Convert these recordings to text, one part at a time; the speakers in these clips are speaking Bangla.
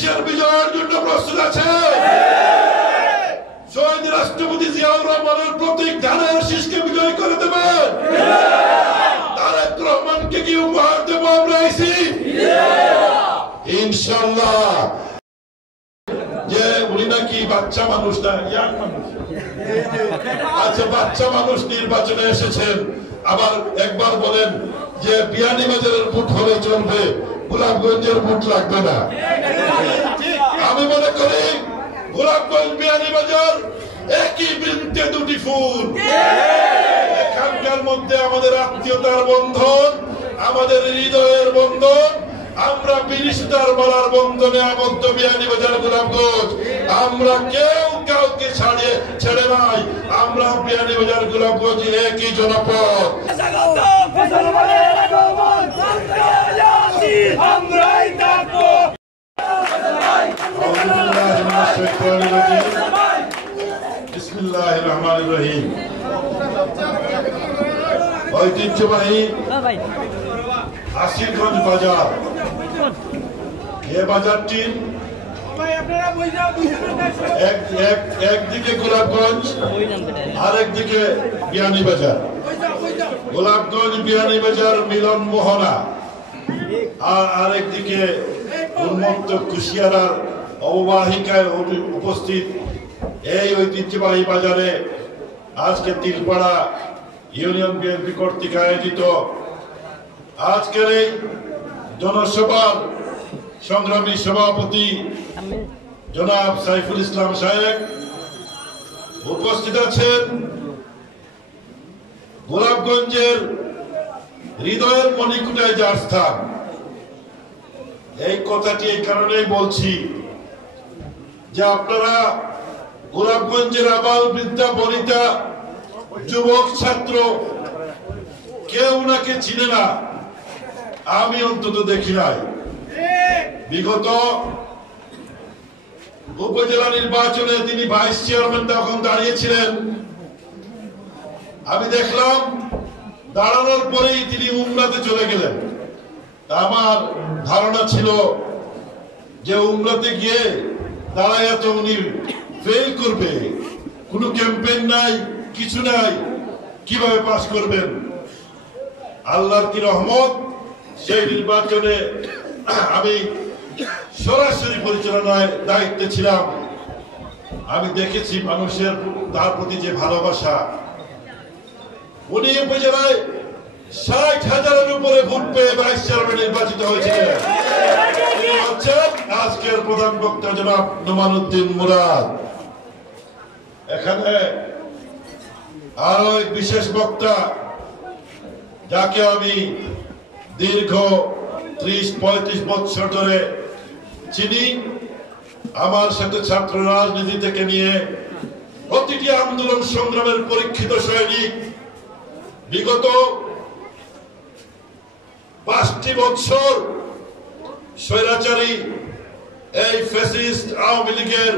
কিসের বিজয়ের জন্য প্রস্তুত আছে? শহীদ রাষ্ট্রপতি জিয়াউর রহমানের প্রতীক ধানের শীষকে বিজয় করে দেবেন। তারেক রহমানকে কি উপহার দেবো আমরা আইছি ইনশাআল্লাহ। যে উনি নাকি বাচ্চা মানুষ না, ইয়াং মানুষ। আচ্ছা, বাচ্চা মানুষ নির্বাচনে এসেছেন, আবার একবার বলেন যে বিয়ানীবাজারের ভোট হলে চলবে, গোলাপগঞ্জের ভোট লাগবে না। আমি মনে করি গোলাপগঞ্জ বিয়ানীবাজার একই বৃন্তে দুটি ফুল। এখানকার মধ্যে আমাদের আত্মীয়তার বন্ধন, আমাদের হৃদয়ের বন্ধন, আমরা বিরিশটার মালার বন্ধনে আবদ্ধ বিয়ানীবাজার গোলাপগঞ্জ। আমরা কেউ কাউকে ছেড়ে নাই, আমরা বিয়ানীবাজার গোলাপগঞ্জ একই জনপদ। বিসমিল্লাহির রহমানির রহিম। ঐতিহ্যবাহী আসিরগঞ্জ বাজার, এই বাজারটি একদিকে গোলাপগঞ্জ, আরেকদিকে বিয়ানীবাজার। গোলাপগঞ্জ বিয়ানীবাজার মিলন মোহনা, আর আরেকদিকে উন্মুক্ত কুশিয়ারার অববাহিকায় উপস্থিত এই ঐতিহ্যবাহী বাজারে আজকে তিলপাড়া ইউনিয়ন বিএনপি কর্তৃক আয়োজিত আজকের এই জনসভার সংগ্রামী সভাপতি জনাব সাইফুল ইসলাম সাহেব উপস্থিত আছেন। গোলাপগঞ্জের হৃদয়ের মণিকূটায় যার স্থান, এই কথাটি এই কারণেই বলছি যে আপনারা গোলাপগঞ্জের আবাল বৃদ্ধা বনিতা যুবক ছাত্র কেউ ওনাকে চিনে না, আমি অন্তত দেখি নাই। বিগত উপজেলা নির্বাচনে তিনি ভাইস চেয়ারম্যান তখন দাঁড়িয়েছিলেন। আমি দেখলাম দাঁড়ানোর পরেই তিনি উমরাতে চলে গেলেন। আমার ধারণা ছিল যে উমরাতে গিয়ে দাঁড়ায় তো উনি ফেল করবে, কোনো ক্যাম্পেইন নাই, কিছু নাই, কিভাবে পাস করবেন। আল্লাহর কি রহমত, সেই নির্বাচনে আমি সরাসরি পরিচালনায় দায়িত্বে ছিলাম। আমি দেখেছি মানুষের তার প্রতি যে ভালোবাসা। উনি উপজেলায় ৬০,০০০-এর উপরে ভোট পেয়ে ভাইস চেয়ারম্যান নির্বাচিত হয়েছিলেন। আজকের প্রধান বক্তা জনাব নোমান উদ্দিন মুরাদ। এখানে আরো এক বিশেষ বক্তা যাকে আমি দীর্ঘ ৩০-৩৫ বছর ধরে চিনি, আমার সাথে ছাত্র রাজনীতি থেকে নিয়ে প্রতিটি আন্দোলন সংগ্রামের পরীক্ষিত সৈনিক। বিগত ৫টি বছর স্বৈরাচারী এই ফ্যাসিস্ট আওয়ামী লীগের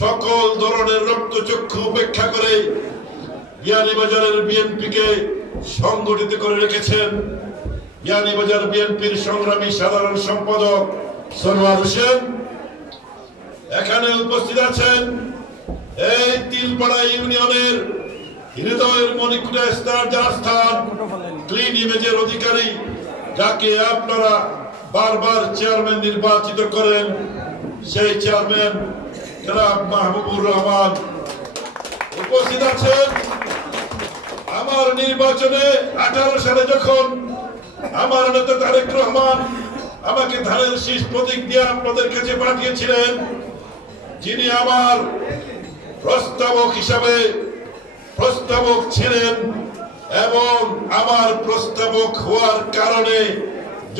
সকল ধরনের রক্তচক্ষু উপেক্ষা করে বিয়ানীবাজারের বিএনপিকে সংগঠিত করে রেখেছেন। বিয়ানীবাজার বিএনপির সংগ্রামী সাধারণ সম্পাদক সরওয়ার হোসেন এখানে উপস্থিত আছেন। এই তিলপাড়া ইউনিয়নের হৃদয়ের মণিকূটায় যার স্থান, ক্লিন ইমেজের অধিকারী, যাকে আপনারা বারবার চেয়ারম্যান নির্বাচিত করেন, সেই চেয়ারম্যান জনাব মাহবুবুর রহমান উপস্থিত আছেন। আমার নির্বাচনে 18 সালে যখন আমার নেতা তারেক রহমান আমাকে ধানের শীষ প্রতীক দিয়ে আপনাদের কাছে পাঠিয়েছিলেন, যিনি আমার প্রস্তাবক হিসাবে প্রস্তাবক ছিলেন, এবং আমার প্রস্তাবক হওয়ার কারণে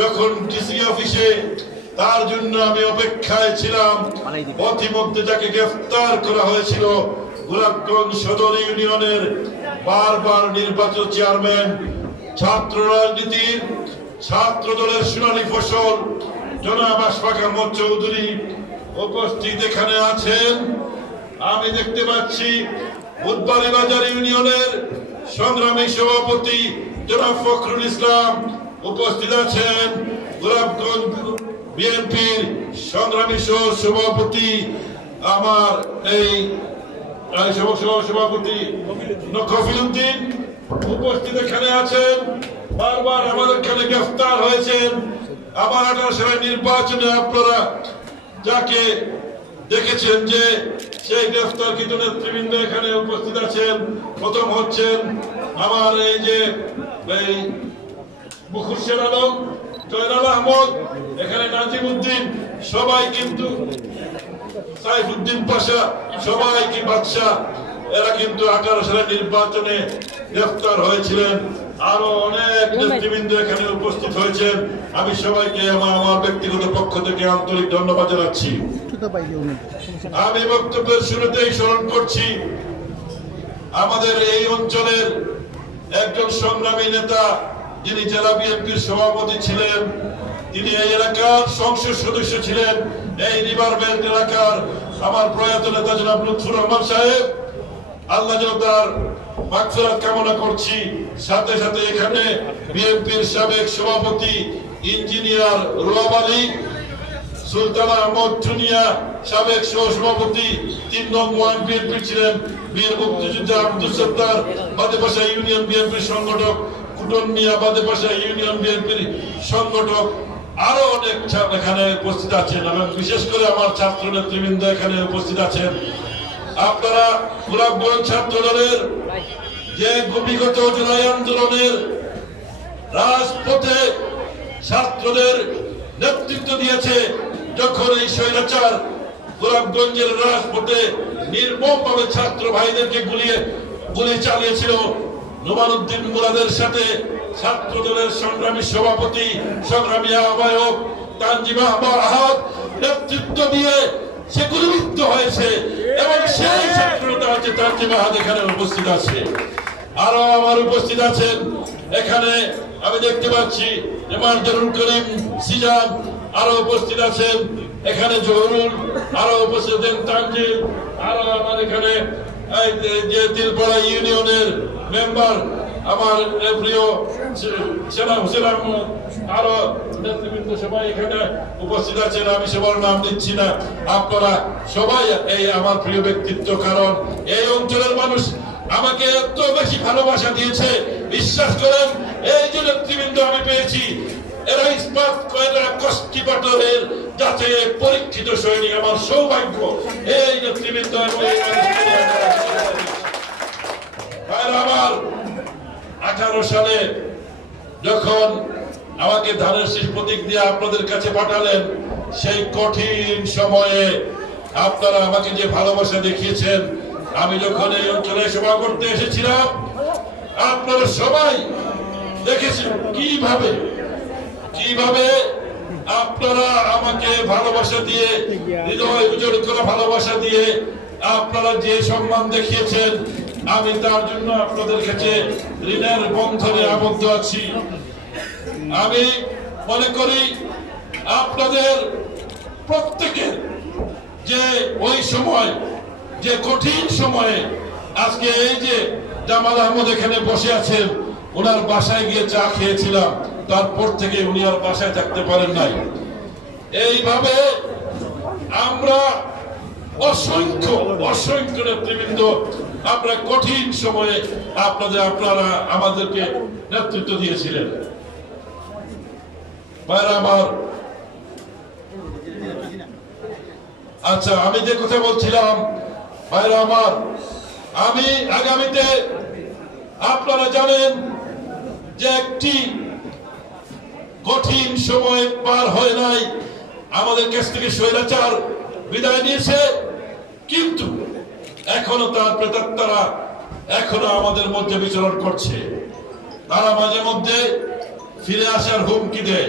যখন ডিসি অফিসে তার জন্য আমি অপেক্ষায় ছিলাম, পথিমধ্যে যাকে গ্রেফতার করা হয়েছিল, গোলাপগঞ্জ সদর ইউনিয়নের বারবার নির্বাচিত চেয়ারম্যান, ছাত্র রাজনীতির ছাত্র দলের সোনালী ফসল জনাব আশফাক আহমদ চৌধুরী উপস্থিত এখানে আছেন। আমি দেখতে পাচ্ছি বুধবাড়ী বাজার ইউনিয়নের সংগ্রামী সভাপতি জনাব ফখরুল ইসলাম উপস্থিত আছেন। গোলাপগঞ্জ বিএনপির সংগ্রামী সভাপতি আমার এই সভাপতি কফিল উদ্দিন উপস্থিত এখানে আছেন। বারবার আমাদের এখানে গ্রেফতার হয়েছেন। আবার 18 সালের নির্বাচনে আপনারা যাকে দেখেছেন যে সেই গ্রেফতারকৃত নেতৃবৃন্দ এখানে উপস্থিত আছেন। প্রথম হচ্ছেন আমার এই যে মুখুরশের আলম, জয়নাল আহমদ, এখানে নাজিম উদ্দিন, সবাই কিন্তু সাইফুদ্দিন পাশা, সবাই কি বাদশা, এরা কিন্তু 18 সালের নির্বাচনে গ্রেফতার হয়েছিলেন। আরো অনেক নেতৃবৃন্দ এখানে উপস্থিত হয়েছেন। আমি সবাইকে আমার ব্যক্তিগত পক্ষ থেকে আন্তরিক ধন্যবাদ জানাচ্ছি। আমি বক্তব্যের শুরুতেই স্মরণ করছি আমাদের এই অঞ্চলের একজন সংগ্রামী নেতা, যিনি জেলা বিএনপির সভাপতি ছিলেন, তিনি এই এলাকার সংসদ সদস্য ছিলেন, এই রিভার বেল্ট এলাকার আমার প্রয়াত নেতা জনাব লুৎফুর রহমান সাহেব। আল্লাহ যেন তার মাগফিরাত কামনা করছি। সাথে সাথে এখানে বিএনপির সাবেক সভাপতি ইঞ্জিনিয়ার রুয়াব আলী, সুলতান আহমদ টুনিয়া সাবেক সহসভাপতি 3 নং ওয়ার্ড বিএনপি ছিলেন, বীর মুক্তিযোদ্ধা আব্দুল সত্তার বাদেপাশা ইউনিয়ন বিএনপির সংগঠক, কুটন মিয়া বাদেপাশা ইউনিয়ন বিএনপির সংগঠক, আরো অনেক এখানে উপস্থিত আছেন এবং বিশেষ করে আমার ছাত্র নেতৃবৃন্দ এখানে উপস্থিত আছেন। আপনারা গোলাপগঞ্জ ছাত্র দলের যে বিগত জুলাই আন্দোলনের রাজপথে ছাত্রদের নেতৃত্ব দিয়েছে, যখন এই স্বৈরাচার গোলাপগঞ্জের রাজপথে নির্মমভাবে ছাত্র ভাইদেরকে গুলি চালিয়েছিল, নোমানুদ্দিন মুরাদের সাথে ছাত্র দলের সংগ্রামী সভাপতি, সংগ্রামী আহ্বায়ক তানজিম আহমদ নেতৃত্ব দিয়ে সে গুলিবিদ্ধ হয়েছে এবং সেই ছাত্রতা হচ্ছে তানজিম আহমদ এখানে উপস্থিত আছে। আরো আমার উপস্থিত আছেন এখানে আমি দেখতে পাচ্ছি মারজানুল করিম সিজান, আরো উপস্থিত আছেন এখানে জহুরুল, আরো উপস্থিত আছেন তানজিল, আরো আমার এখানে যে তিলপাড়া ইউনিয়নের মেম্বার আমার প্রিয় সেনা হোসেন আহমদ, আরো নেতৃবৃন্দ সবাই এখানে উপস্থিত আছেন। আমি সবার নাম দিচ্ছি না, আপনারা সবাই এই আমার প্রিয় ব্যক্তিত্ব, কারণ এই অঞ্চলের মানুষ আমাকে এত বেশি ভালোবাসা দিয়েছে। বিশ্বাস করেন, এই যে নেতৃবৃন্দ আমি পেয়েছি, এরা ইস্পাত কয়লা কষ্টি পাটরের যাতে পরীক্ষিত সৈনিক, আমার সৌভাগ্য এই নেতৃবৃন্দ আমার 18 সালে যখন আমাকে ধানের শীষ প্রতীক দিয়ে আপনাদের কাছে পাঠালেন, সেই কঠিন সময়ে আপনারা আমাকে যে ভালোবাসা দেখিয়েছেন, আমি যখন এই অঞ্চলে সভা করতে এসেছিলাম, আপনারা সবাই দেখেছেন কিভাবে আপনারা আমাকে ভালোবাসা দিয়ে, হৃদয় উজ্জ্বল করা ভালোবাসা দিয়ে আপনারা যে সম্মান দেখিয়েছেন, আমি তার জন্য আপনাদের কাছে ঋণের বন্ধনে আবদ্ধ আছি। আমি মনে করি আপনাদের প্রত্যেকের যে ওই সময়, যে কঠিন সময়ে, আজকে এই যে জামাল আহমদ এখানে বসে আছেন, ওনার বাসায় গিয়ে চা খেয়েছিলাম, তারপর থেকে উনি আর বাসায় থাকতে পারেন নাই। এইভাবে আমরা অসংখ্য নেতৃবৃন্দ আমরা কঠিন সময়ে আপনারা আমাদেরকে নেতৃত্ব দিয়েছিলেন। আমার আচ্ছা, আমি যে কথা বলছিলাম ভাইরা আমার, আমি আগামীতে আপনারা জানেন যে একটি কঠিন সময় পার হয় নাই, আমাদের কাছ থেকে স্বৈরাচার বিদায় নিয়েছে, কিন্তু এখনো তার প্রেতাত্মারা এখনো আমাদের মধ্যে বিচরণ করছে। তারা মাঝে মধ্যে ফিরে আসার হুমকি দেয়।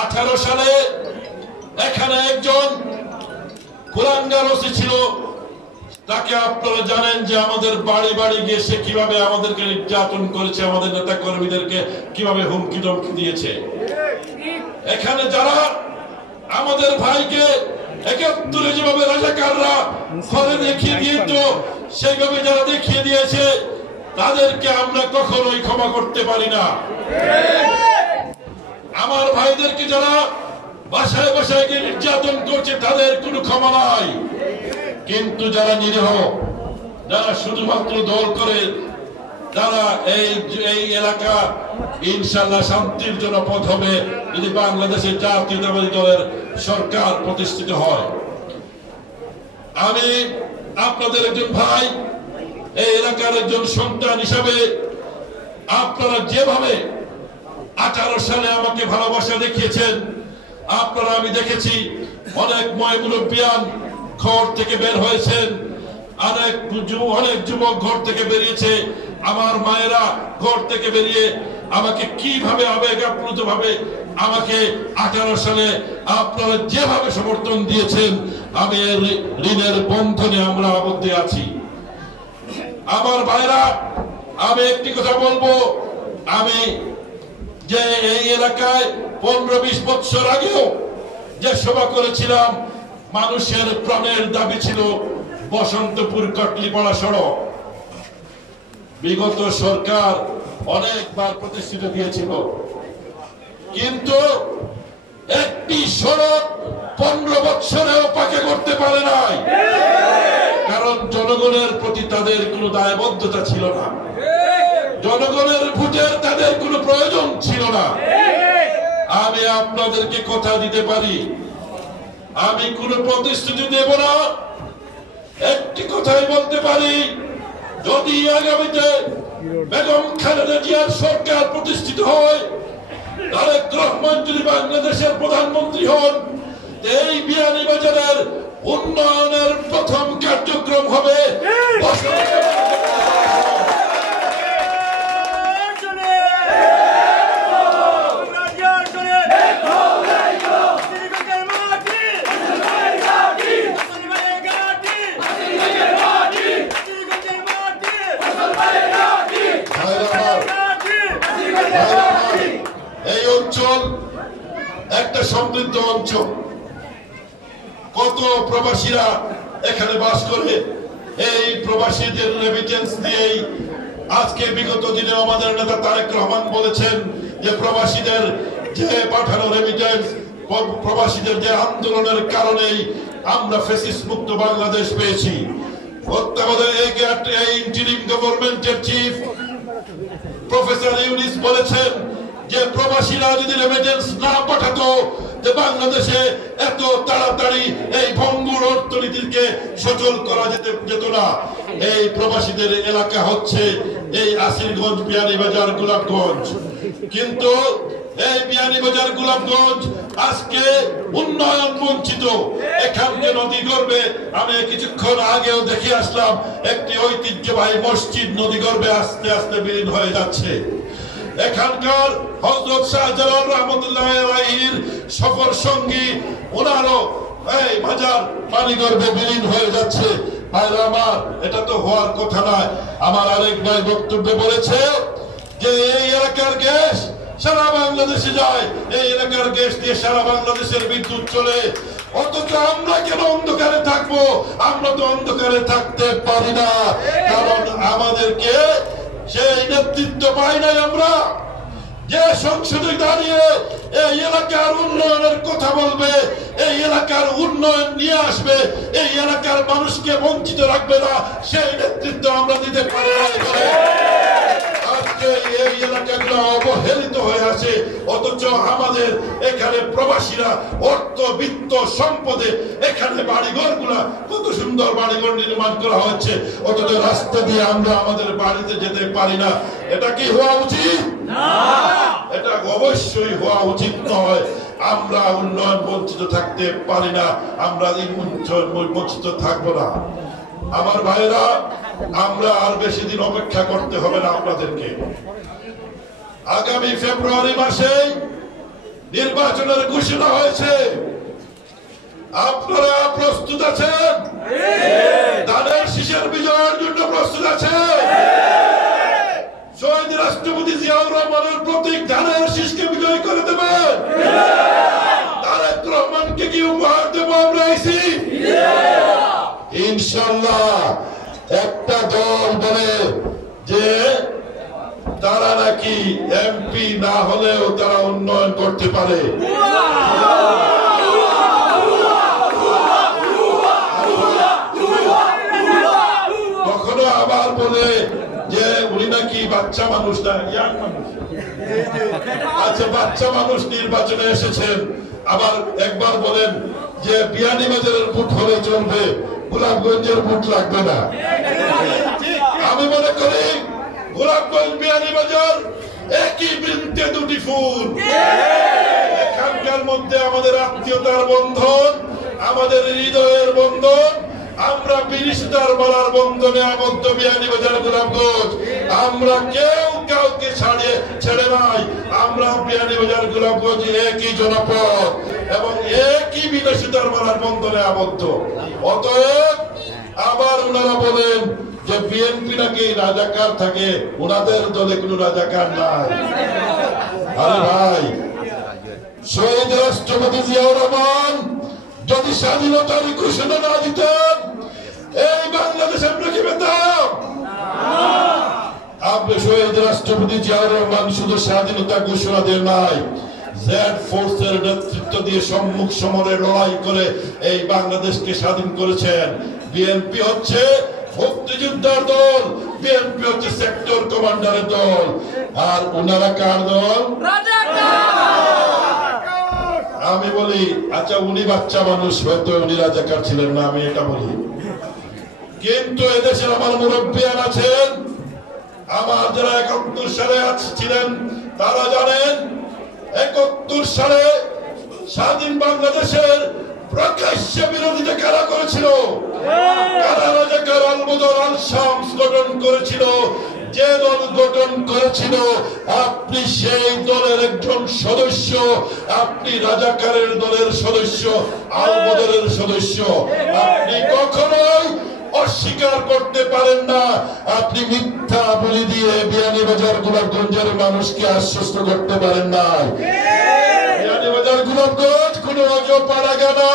18 সালে এখানে একজন কুলাঙ্গার ওসি ছিল, তাকে আপনারা জানেন যে আমাদের বাড়ি বাড়ি গিয়ে সে কিভাবে আমাদেরকে নির্যাতন করেছে, আমাদের নেতা কর্মীদেরকে কিভাবে হুমকি ধমকি দিয়েছে। এখানে যারা আমাদের ভাইকে 71 যেভাবে রাজাকাররা ফলে দেখিয়ে দিয়েছ, সেইভাবে যারা দেখিয়ে দিয়েছে, তাদেরকে আমরা কখনোই ক্ষমা করতে পারি না। আমার ভাইদেরকে যারা বাসায় বাসায় গিয়ে নির্যাতন করছে, তাদের কোনো ক্ষমা নাই। কিন্তু যারা নিরীহ, যারা শুধুমাত্র দল করে, যারা এই এলাকা ইনশাআল্লাহ শান্তির জন্য পথ হবে যদি বাংলাদেশের জাতীয়তাবাদী দলের সরকার প্রতিষ্ঠিত হয়। আমি আপনাদের একজন ভাই, এই এলাকার একজন সন্তান হিসাবে আপনারা যেভাবে 18 সালে আমাকে ভালোবাসা দেখিয়েছেন, আপনারা আমি দেখেছি অনেক মুরব্বিয়ান ঘর থেকে বের হয়েছেন, অনেক যুবক ঘর থেকে বেরিয়েছে, আমার মায়েরা ঘর থেকে বেরিয়ে আমাকে কিভাবে আবেগাপ্লুত ভাবে আমাকে 18 সালে আপনারা যেভাবে সমর্থন দিয়েছেন, আমি ঋণের বন্ধনে আমরা আবদ্ধ আছি। আমার ভাইরা, আমি একটি কথা বলবো, আমি যে এই এলাকায় 15-20 বছর আগেও যে সভা করেছিলাম, মানুষের প্রাণের দাবি ছিল বসন্তপুর কাটলিপাড়া সড়ক। বিগত সরকার অনেকবার প্রতিশ্রুতি দিয়েছিল, কিন্তু একটি সড়ক 15 বছরেও পাকা করতে পারে নাই, কারণ জনগণের প্রতি তাদের কোনো দায়বদ্ধতা ছিল না, জনগণের ভোটের তাদের কোনো প্রয়োজন ছিল না। আমি আপনাদেরকে কথা দিতে পারি, আমি কোনো প্রতিশ্রুতি দেব না, একটি কথাই বলতে পারি, যদি আগামীতে বেগম খালেদা জিয়ার সরকার প্রতিষ্ঠিত হয়, তারেক রহমান যদি বাংলাদেশের প্রধানমন্ত্রী হন, এই বিয়ানীবাজারের উন্নয়নের প্রথম কার্যক্রম হবে এই অঞ্চল একটা সমৃদ্ধ অঞ্চল, কত প্রবাসীরা এখানে বাস করে, এই প্রবাসীদের রেমিটেন্স দিয়েই আজকে বিগত দিনে আমাদের নেতা তারেক রহমান বলেছেন যে প্রবাসীদের যে পাঠানো রেমিটেন্স, প্রবাসীদের যে আন্দোলনের কারণেই আমরা ফ্যাসিস্ট মুক্ত বাংলাদেশ পেয়েছি। এই ইন্টারিম গভর্নমেন্টের চিফ প্রফেসর ইউনিস বলেছেন যে প্রবাসীরা যদি রেমিটেন্স না পাঠাতো, যে বাংলাদেশে এত তাড়াতাড়ি এই ভঙ্গুর অর্থনীতিকে সচল করা যেত না। এই প্রবাসীদের এলাকা হচ্ছে এই আসিরগঞ্জ, বিয়ানীবাজার, গোলাপগঞ্জ, কিন্তু এই বিয়ানীবাজার, গোলাপগঞ্জ আজকে উন্নয়ন বঞ্চিত। এখানকে নদী গর্ভে আমি কিছুক্ষণ আগেও দেখে আসলাম, একটি ঐতিহ্যবাহী মসজিদ নদী গর্ভে আস্তে আস্তে বিলীন হয়ে যাচ্ছে। এখানকার হযরত শাহজালাল রহমতুল্লাহ আলাইহির সফর সঙ্গী ওনারও এই বাজার পানিগর্ভে বিলীন হয়ে যাচ্ছে। ভাইরা আমার, এটা তো হওয়ার কথা নয়। আমার আরেক ভাই বক্তব্যে বলেছে যে এই এলাকার গ্যাস সারা বাংলাদেশে যায়, এই এলাকার গ্যাস দিয়ে সারা বাংলাদেশের বিদ্যুৎ চলে, অথচ আমরা কেন অন্ধকারে থাকবো? আমরা তো অন্ধকারে থাকতে পারি না, কারণ আমাদেরকে সেই নেতৃত্ব পাই নাই আমরা, যে সংসদে দাঁড়িয়ে এই এলাকার উন্নয়নের কথা বলবে, এই এলাকার উন্নয়ন নিয়ে আসবে, এই এলাকার মানুষকে বঞ্চিত রাখবে না, সেই নেতৃত্ব আমরা দিতে পারি না। আজকে এই এলাকাগুলো অবহেলিত হয়ে আছে, অথচ আমাদের এখানে প্রবাসীরা অর্থ বিত্ত সম্পদে এখানে বাড়িঘর গুলা কত সুন্দর বাড়িঘর নির্মাণ করা হচ্ছে, অথচ রাস্তা দিয়ে আমরা আমাদের বাড়িতে যেতে পারি না। এটা কি হওয়া উচিত? না, এটা অবশ্যই হওয়া উচিত নয়। আমরা উন্নয়ন বঞ্চিত থাকতে পারি না, আমরা বঞ্চিত থাকবো না। আমার ভাইরা, আমরা আর বেশি দিন অপেক্ষা করতে হবে না আপনাদেরকে। আগামী ফেব্রুয়ারি মাসে নির্বাচনের ঘোষণা হয়েছে, আপনারা প্রস্তুত আছেন? ধানের শীষের বিজয়ের জন্য প্রস্তুত আছেন? শহীদ রাষ্ট্রপতি জিয়াউর রহমানের প্রতীক ধানের শীষকে বিজয় করে দেবেন? তারেক রহমানকে কি উপহার দেব আমরা? আইসি ইনশাআল্লাহ। একটা দল বলে যে তারা নাকি এমপি না হলেও তারা উন্নয়ন করতে পারে। বাচ্চা মানুষ না, ইয়াং মানুষ। আচ্ছা, বাচ্চা মানুষ নির্বাচনে এসেছেন, আবার একবার বলেন যে বিয়ানীবাজারের ভোট হলে চলবে, গোলাপগঞ্জের ভোট লাগবে না। আমি মনে করি গোলাপগঞ্জ বিয়ানীবাজার একই বৃন্তে দুটি ফুল। এখানকার মধ্যে আমাদের আত্মীয়তার বন্ধন, আমাদের হৃদয়ের বন্ধন, আমরা বিরিশটার মালার বন্ধনে আবদ্ধ বিয়ানীবাজার গোলাপগঞ্জ। আমরা কেউ কাউকে ছেড়ে নাই। আমরা বিয়ানীবাজার গোলাপগঞ্জ একই জনপদ এবং একই বিদেশিতার মালার বন্ধনে আবদ্ধ। অতএব আবার ওনারা বলেন যে বিএনপি নাকি রাজাকার থাকে, ওনাদের দলে কোনো রাজাকার নাই। আরে ভাই, শহীদ রাষ্ট্রপতি জিয়াউর রহমান যদি স্বাধীনতার ঘোষণা না দিতেন, এই বাংলাদেশ আমরা কি পেতাম? আপনি শহীদ রাষ্ট্রপতি জিয়াউর রহমান শুধু স্বাধীনতা ঘোষণা দেন নাই, জেড ফোর্সের নেতৃত্ব দিয়ে সম্মুখ সমরে লড়াই করে এই বাংলাদেশকে স্বাধীন করেছেন। বিএনপি হচ্ছে মুক্তিযোদ্ধার দল, বিএনপি হচ্ছে সেক্টর কমান্ডারের দল, আর ওনারা কার দল? আমি বলি আচ্ছা, উনি বাচ্চা মানুষ, হয়তো উনি রাজাকার ছিলেন না, আমি এটা বলি। কিন্তু এদেশের আমার মুরব্বিয়ান আছেন, আমার যারা 71 সালে ছিলেন তারা জানেন 71 সালে স্বাধীন বাংলাদেশের প্রকাশ্য বিরোধিতা কারা করেছিল? কারা রাজাকার আল-বদর আল-শামস গঠন করেছিল? যে দল গঠন করেছিল, আপনি সেই দলের একজন সদস্য, আপনি রাজাকারের দলের সদস্য, আল-বদরের সদস্য। আপনি কখনোই অস্বীকার করতে পারেন না। আপনি মিথ্যা বলি দিয়ে বিয়ানীবাজার গোলাপগঞ্জের মানুষকে আশ্বস্ত করতে পারেন না। বিয়ানীবাজার গোলাপগঞ্জ কোন অজপাড়াগা না,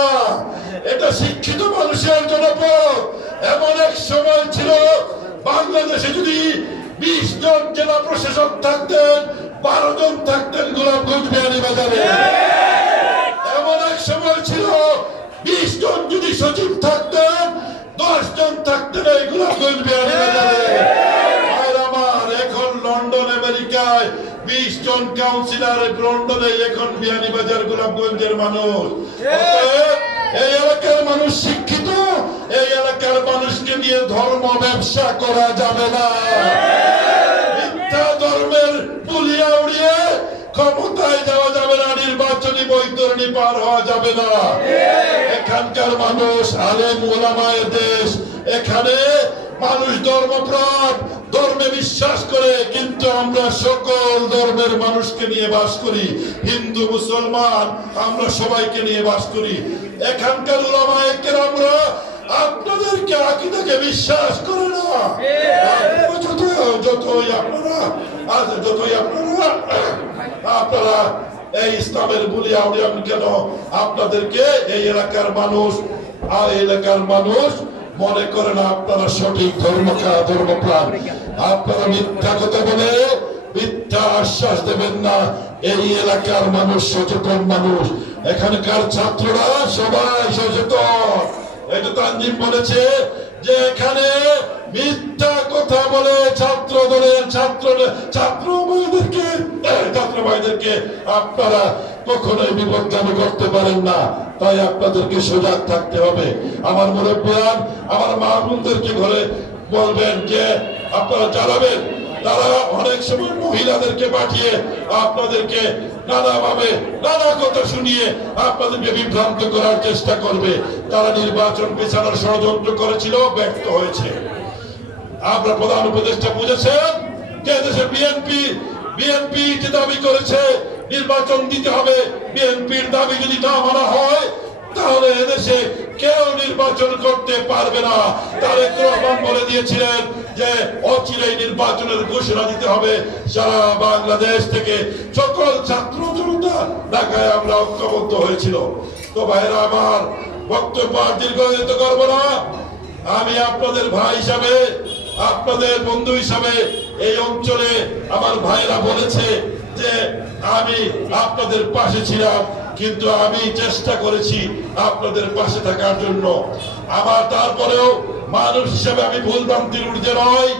এটা শিক্ষিত মানুষের জনপদ। এমন এক সময় ছিল বাংলাদেশে যদি 20 জন জেলা প্রশাসক থাকতেন, 12 জন থাকতেন গোলাপগঞ্জ বিয়ানীবাজারে। এমন এক সময় ছিল 20 জন যদি সচিব থাকতেন, 10 জন থাকতেন এই গোলাপগঞ্জ বিয়ানীবাজারে। আর আমার এখন লন্ডন আমেরিকায় 20 জন কাউন্সিলর লন্ডনে, এখন বিয়ানীবাজার গোলাপগঞ্জের মানুষ। এই এলাকার মানুষ শিক্ষিত, এই এলাকার মানুষকে নিয়ে ধর্ম ব্যবসা করা যাবে না। মিথ্যা ধর্মের পুলিয়া উড়িয়ে ক্ষমতায় যাওয়া যাবে না, নির্বাচনী বৈতরণী পার হওয়া যাবে না। এখানকার মানুষ আলেম ওলামায়ের দেশ, এখানে মানুষ ধর্মপ্রাণ, ধর্মে বিশ্বাস করে, কিন্তু আমরা সকল ধর্মের মানুষকে নিয়ে বাস করি। হিন্দু মুসলমান আমরা সবাইকে নিয়ে বাস করি। এখানকার উলামায়ে কেরামরা আপনাদেরকে আকীদাকে বিশ্বাস করে না। যতই আপনারা এই ইসলামের বুলিয়া উড়িয়ান কেন, আপনাদেরকে এই এলাকার মানুষ আর এলাকার মানুষ মনে করে না আপনারা সঠিক ধর্মপ্রাণ। আপনারা মিথ্যা কথা বলে মিথ্যা আশ্বাস দেবেন না। এই এলাকার মানুষ সচেতন মানুষ, এখানকার ছাত্ররা সবাই সচেতন। এটা তানজিম বলেছে যে এখানে মিথ্যা কথা বলে ছাত্র দলের ছাত্র ভাইদেরকে আপনারা কখনোই বিপদগামী করতে পারেন না। তাই আপনাদেরকে সজাগ থাকতে হবে। আমার মুরব্বিয়ান, আমার মা বোনদেরকে ঘরে বলবেন যে আপনারা চালাবেন। তারা অনেক সময় মহিলাদেরকে পাঠিয়ে আপনাদেরকে নানাভাবে নানা কথা শুনিয়ে আপনাদেরকে বিভ্রান্ত করার চেষ্টা করবে। তারা নির্বাচন পেছানোর ষড়যন্ত্র করেছিল, ব্যর্থ হয়েছে। আপনার প্রধান উপদেষ্টা বুঝেছেন যে দেশে বিএনপি যে দাবি করেছে নির্বাচন দিতে হবে, বিএনপির দাবি যদি না মানা হয় তাহলে এদেশে কেউ নির্বাচন করতে পারবে না। তারেক রহমান বলে দিয়েছিলেন যে অচিরেই নির্বাচনের ঘোষণা দিতে হবে। সারা বাংলাদেশ থেকে সকল ছাত্র জনতা ঢাকায় আমরা ঐক্যবদ্ধ হয়েছিল। তো ভাইরা আমার, বক্তব্য আর দীর্ঘায়িত করবো না। আমি আপনাদের ভাই হিসাবে, আপনাদের বন্ধু হিসাবে, এই অঞ্চলে আমার ভাইরা বলেছে যে আমি আপনাদের পাশে ছিলাম, কিন্তু আমি চেষ্টা করেছি আপনাদের পাশে থাকার জন্য। আমার তারপরেও মানুষ হিসেবে আমি ভুল ভ্রান্তির ঊর্ধ্বে নয়।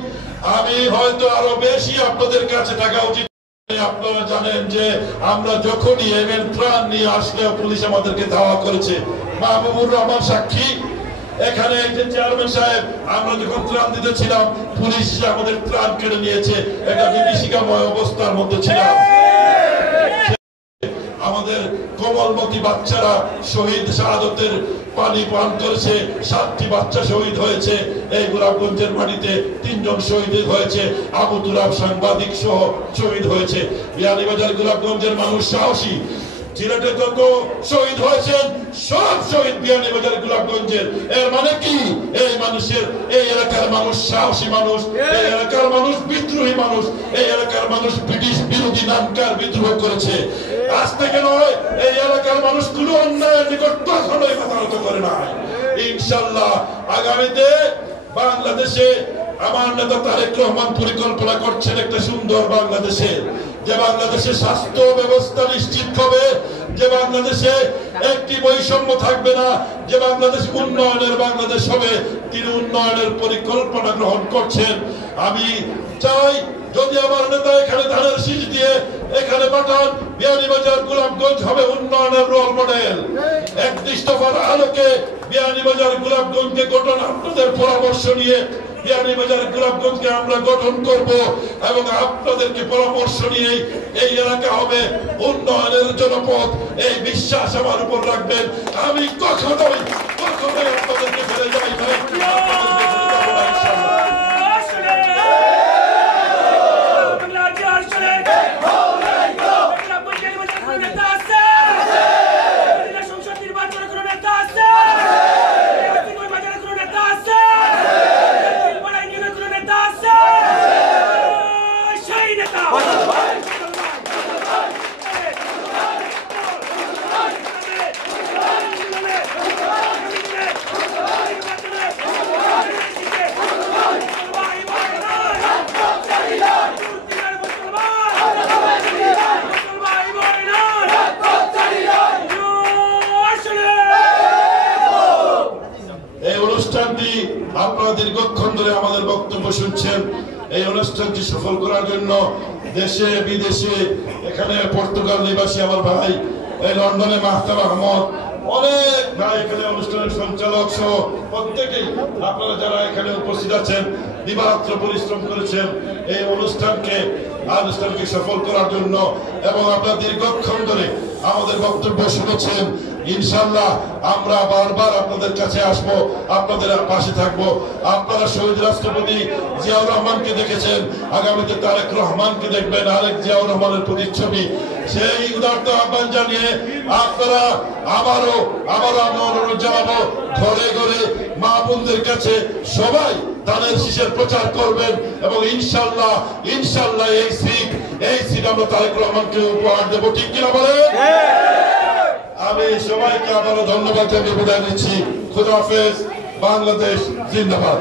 আমি হয়তো আরো বেশি আপনাদের কাছে টাকা উচিত। আপনারা জানেন যে আমরা যখনই এমএল ত্রাণ নিয়ে আসলে পুলিশ আমাদেরকে ধাওয়া করেছে। মাহবুবুর রহমান সাক্ষী, এখানে যে চেয়ারম্যান সাহেব, আমরা যখন ত্রাণ দিতেছিলাম পুলিশ আমাদের ত্রাণ কেড়ে নিয়েছে। এটা বিভীষিকাময় অবস্থার মধ্যে ছিলাম। আমাদের কোমলমতি বাচ্চারা শহীদ শাহাদতের পানি পান করেছে। 7টি বাচ্চা শহীদ হয়েছে এই গোলাপগঞ্জের মাটিতে। 3 জন শহীদ হয়েছে। আবু তুরাব সাংবাদিক সহ শহীদ হয়েছে। বিয়ানীবাজার গোলাপগঞ্জের মানুষ সাহসী। সিলেটে যত শহীদ হয়েছেন সব শহীদ বিয়ানীবাজার গোলাপগঞ্জের। এর মানে কি? এই মানুষের, এই এলাকার মানুষ সাহসী মানুষ, এই এলাকার মানুষ বিদ্রোহী মানুষ, এই এলাকার মানুষ ব্রিটিশ বিরোধী নামকার বিদ্রোহ করেছে। আজ থেকে নয়, এই এলাকার মানুষ কোনো অন্যায়ের নিকট কখনোই মাথা নত করে নাই। ইনশাআল্লাহ আগামীতে বাংলাদেশে আমার নেতা তারেক রহমান পরিকল্পনা করছেন একটা সুন্দর বাংলাদেশে, যে বাংলাদেশে স্বাস্থ্য ব্যবস্থা নিশ্চিত হবে, যে বাংলাদেশে একটি বৈষম্য থাকবে না, যে বাংলাদেশ উন্নয়নের বাংলাদেশ হবে। তিনি উন্নয়নের পরিকল্পনা গ্রহণ করছেন। আমি চাই যদি আমার নেতা এখানে ধানের শীষ দিয়ে এখানে পাঠান, বিয়ানীবাজার গোলাপগঞ্জ হবে উন্নয়নের রোল মডেল। 31 দফার আলোকে বিয়ানীবাজার গোলাপগঞ্জকে গঠন, আপনাদের পরামর্শ নিয়ে বিয়ানীবাজার গোলাপগঞ্জকে আমরা গঠন করব এবং আপনাদেরকে পরামর্শ নিয়ে এই এলাকা হবে উন্নয়নের জনপদ। এই বিশ্বাস আমার উপর রাখবেন। আমি কখনোই আপনাদেরকে ফেলে যাই নাই। আপনারা দীর্ঘক্ষণ ধরে আমাদের বক্তব্য শুনছেন। এই অনুষ্ঠানটি সফল করার জন্য দেশে বিদেশে, এখানে পর্তুগাল নিবাসী আমার ভাই, এই লন্ডনে মাহতাব আহমদ, অনেক ভাই এখানে অনুষ্ঠানের সঞ্চালক সহ প্রত্যেকেই আপনারা যারা এখানে উপস্থিত আছেন দিবারাত্র পরিশ্রম করেছেন এই অনুষ্ঠানকে সফল করার জন্য। এবং আপনারা দীর্ঘক্ষণ ধরে আমাদের বক্তব্য শুনেছেন। ইনশাআল্লাহ আমরা বারবার আপনাদের কাছে আসবো, আপনাদের পাশে থাকবো। আপনারা শহীদ রাষ্ট্রপতি জিয়াউর রহমানকে দেখেছেন, আগামীতে তারেক রহমানকে দেখবেন, আরেক জিয়াউর রহমানের প্রতিচ্ছবি। সেই উদারত আহ্বান জানিয়ে আপনারা আবারও আমি অনুরোধ জানাবো, ঘরে ঘরে মা বোনদের কাছে সবাই ধানের শীষের প্রচার করবেন এবং ইনশাআল্লাহ এই সিট আমরা তারেক রহমানকে উপহার দেবো। ঠিক কিনা বলেন? আমি সবাইকে আবারও ধন্যবাদ জানিয়ে বিদায় নিচ্ছি। খুদা হাফেজ। বাংলাদেশ জিন্দাবাদ।